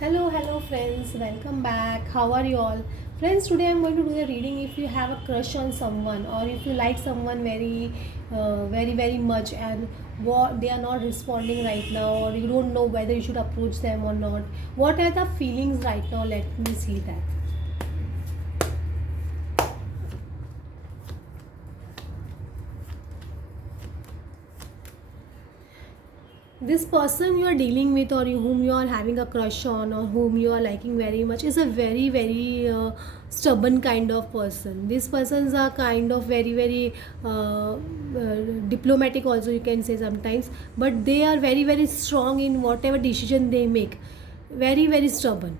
Hello friends, welcome back. How are you all? Friends, today I'm going to do a reading if you have a crush on someone or if you like someone very much and what they are not responding right now or you don't know whether you should approach them or not. What are the feelings right now? Let me see that. This person you are dealing with or whom you are having a crush on or whom you are liking very much is a very stubborn kind of person. These persons are kind of very diplomatic also, you can say sometimes, but they are very strong in whatever decision they make. Very stubborn.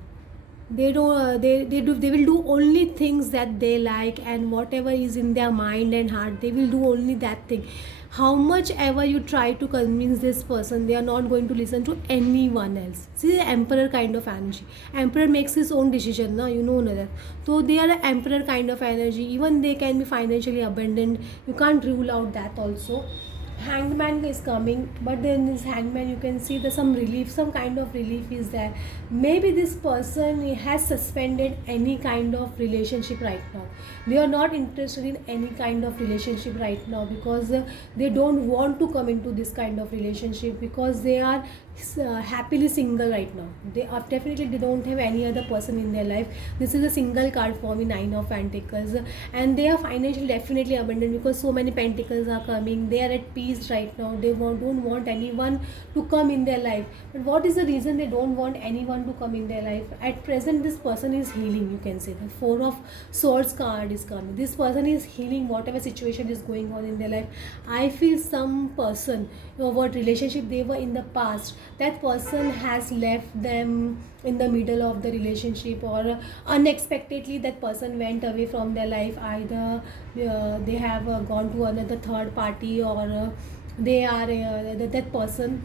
They will do only things that they like, and whatever is in their mind and heart they will do only that thing. How much ever you try to convince this person, they are not going to listen to anyone else. See, the emperor kind of energy. Emperor makes his own decision, na, you know that. So they are an emperor kind of energy. Even they can be financially abundant, you can't rule out that also. Hangman is coming, but then this hangman you can see the some relief, some kind of relief is there. Maybe this person has suspended any kind of relationship right now. They are not interested in any kind of relationship right now because they don't want to come into this kind of relationship because they are happily single right now. They are definitely, they don't have any other person in their life. This is a single card for me, Nine of Pentacles, and they are financially definitely abundant because so many pentacles are coming. They are at peace right now. They don't want anyone to come in their life. But what is the reason they don't want anyone to come in their life? At present, this person is healing, you can say. The Four of Swords card is coming. This person is healing whatever situation is going on in their life. I feel some person, what relationship they were in the past, that person has left them in the middle of the relationship, or unexpectedly that person went away from their life. Either they have gone to another third party, or they are that person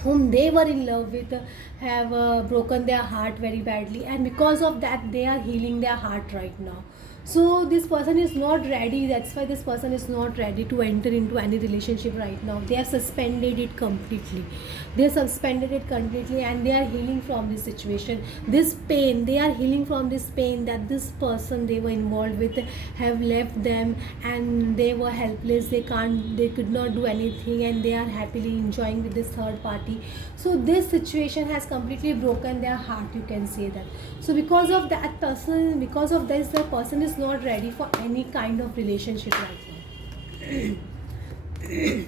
whom they were in love with have broken their heart very badly, and because of that they are healing their heart right now. So this person is not ready. That's why this person is not ready to enter into any relationship right now. They have suspended it completely. They have suspended it completely, and they are healing from this situation, this pain. They are healing from this pain that this person they were involved with have left them, and they were helpless. They could not do anything, and they are happily enjoying with this third party. So this situation has completely broken their heart, you can say that. So because of that person, because of this, the person is not ready for any kind of relationship right now.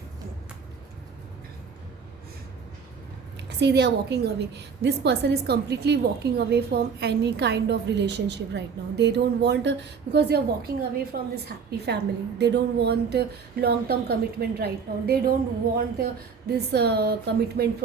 See, they are walking away. This person is completely walking away from any kind of relationship right now. They don't want because they are walking away from this happy family. They don't want long term commitment right now. They don't want this commitment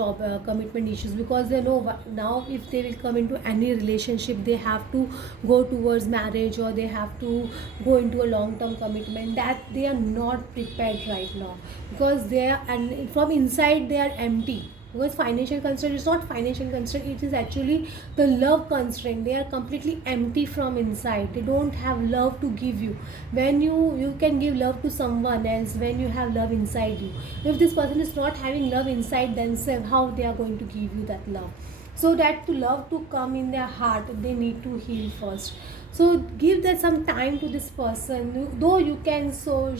issues, because they know now if they will come into any relationship, they have to go towards marriage, or they have to go into a long term commitment, that they are not prepared right now, because they are, and from inside they are empty. Because financial constraint is not financial constraint, it is actually the love constraint. They are completely empty from inside. They don't have love to give you. When you can give love to someone else when you have love inside you. If this person is not having love inside themselves, how they are going to give you that love? So that to love to come in their heart, they need to heal first. So give that some time to this person, though you can show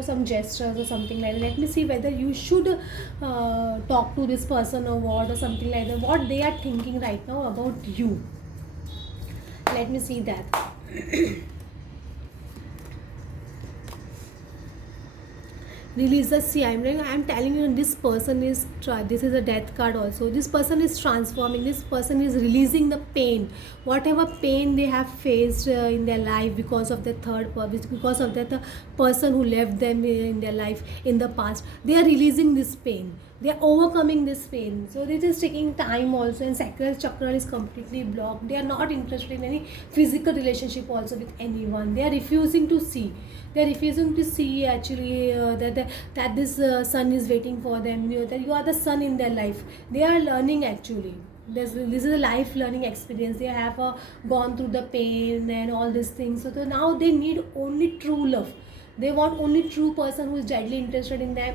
some gestures or something like that. Let me see whether you should talk to this person or what, or something like that, what they are thinking right now about you. Let me see that. Release the, see, I'm telling you, this person is this is a death card also. This person is transforming. This person is releasing the pain, whatever pain they have faced in their life because of the third purpose, because of that person who left them in their life in the past. They are releasing this pain. They are overcoming this pain. So this is taking time also, and sacral chakra is completely blocked. They are not interested in any physical relationship also with anyone. They are refusing to see. They are refusing to see actually that this son is waiting for them. That you are the son in their life. They are learning actually. This is a life learning experience. They have gone through the pain and all these things. So now they need only true love. They want only true person who is deadly interested in them,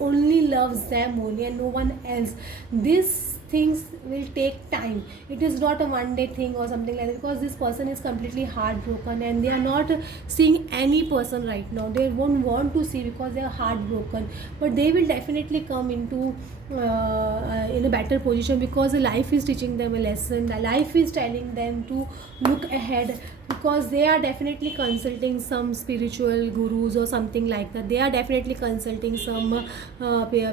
only loves them only, and no one else. This things will take time. It is not a one day thing or something like that, because this person is completely heartbroken and they are not seeing any person right now. They won't want to see because they are heartbroken, but they will definitely come into in a better position, because the life is teaching them a lesson. The life is telling them to look ahead, because they are definitely consulting some spiritual gurus or something like that. They are definitely consulting some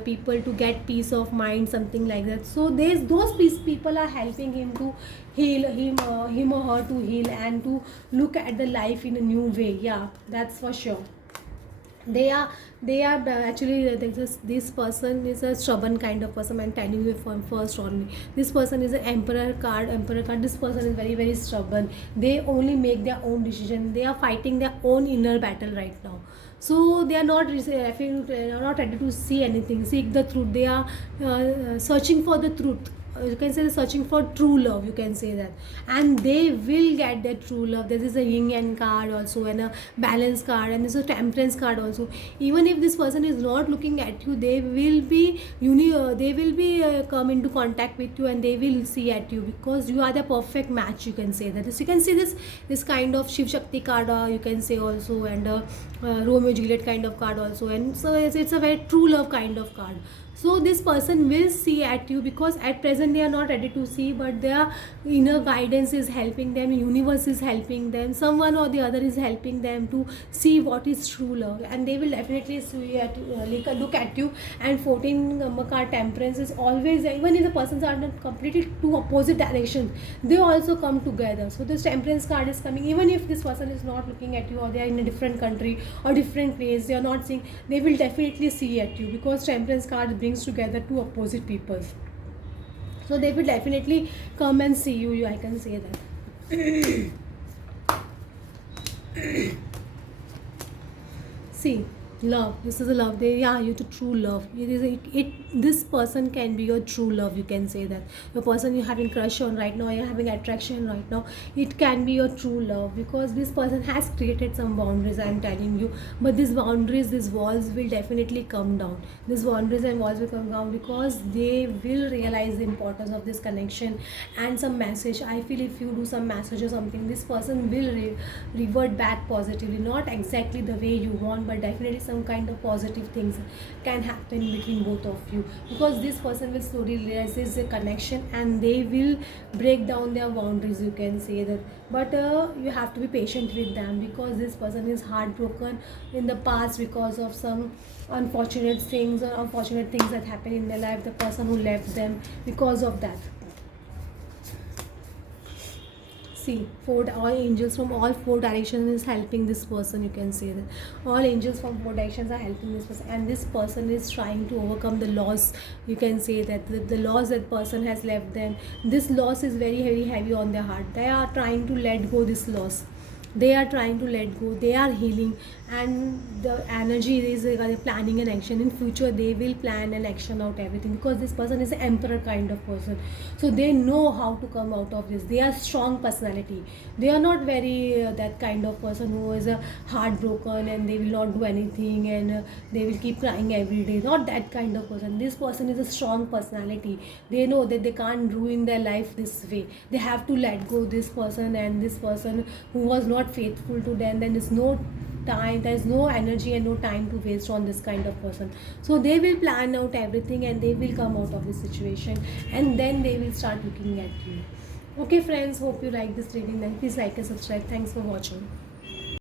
people to get peace of mind, something like that. So there's those people are helping him to heal him or her, to heal and to look at the life in a new way. Yeah, that's for sure. They are actually this person is a stubborn kind of person. I'm telling you from first only. This person is an emperor card. This person is very very stubborn. They only make their own decision. They are fighting their own inner battle right now. So they are not not ready to see anything, seek the truth. They are searching for the truth. You can say searching for true love, you can say that, and they will get that true love. There is a yin and card also, and a balance card, and there's a temperance card also. Even if this person is not looking at you, they will be come into contact with you, and they will see at you, because you are the perfect match, you can say that. You can see this kind of Shiv Shakti card, you can say also, and Romeo Juliet kind of card also, and so it's a very true love kind of card. So this person will see at you, because at present they are not ready to see, but their inner guidance is helping them, universe is helping them, someone or the other is helping them to see what is true love, and they will definitely see at look at you. And 14 number card temperance is always, even if the persons are not completely two opposite directions, they also come together. So this temperance card is coming, even if this person is not looking at you, or they are in a different country or different place, they are not seeing, they will definitely see at you, because temperance card brings together two opposite people. So they will definitely come and see you, I can say that. See, love, this is a love. You to true love. This person can be your true love, you can say that. The person you're having crush on right now, you're having attraction right now, it can be your true love, because this person has created some boundaries, I'm telling you. But these boundaries, these walls will definitely come down. These boundaries and walls will come down, because they will realize the importance of this connection. And some message, I feel if you do some message or something, this person will revert back positively. Not exactly the way you want, but definitely some kind of positive things can happen between both of you, because this person will slowly realize this is a connection, and they will break down their boundaries, you can say that. But you have to be patient with them, because this person is heartbroken in the past because of some unfortunate things that happen in their life. The person who left them, because of that. See, all angels from all four directions is helping this person, you can say that. All angels from four directions are helping this person, and this person is trying to overcome the loss, you can say that. The loss that person has left them, this loss is very very heavy on their heart. They are trying to let go this loss. They are trying to let go, they are healing, and the energy is planning an action. In future they will plan and action out everything, because this person is an emperor kind of person. So they know how to come out of this. They are strong personality. They are not very that kind of person who is heartbroken and they will not do anything, and they will keep crying every day. Not that kind of person. This person is a strong personality. They know that they can't ruin their life this way. They have to let go this person, and this person who was not faithful to them, then there's no time, there's no energy and no time to waste on this kind of person. So they will plan out everything, and they will come out of this situation, and then they will start looking at you. Okay friends, hope you like this reading. Then please like and subscribe. Thanks for watching.